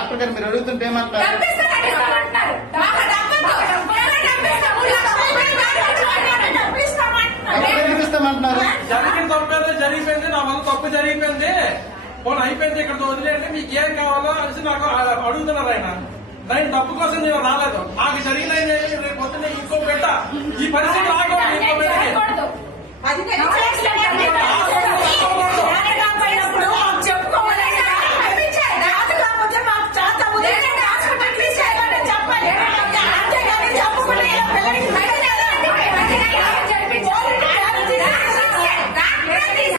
Doctor గారు మీరు అడుగుతుంటే ఏమంటారు? ఇస్తామంటున్నారు. జరిగిన తప్పేదో జరిగిపోయింది, నా వల్ల తప్పు జరిగిపోయింది, పోనీ అయిపోయింది, ఇక్కడ వదిలేయండి, మీకు ఏం కావాలో అనేసి నాకు అడుగుతున్నారు. ఆయన డబ్బు కోసం నేను రాలేదు. నాకు జరిగిన రేపు పొద్దున్న ఇంకో పెట్ట ఈ పరిస్థితి రాకూడదు. ఇంకో పెట్ట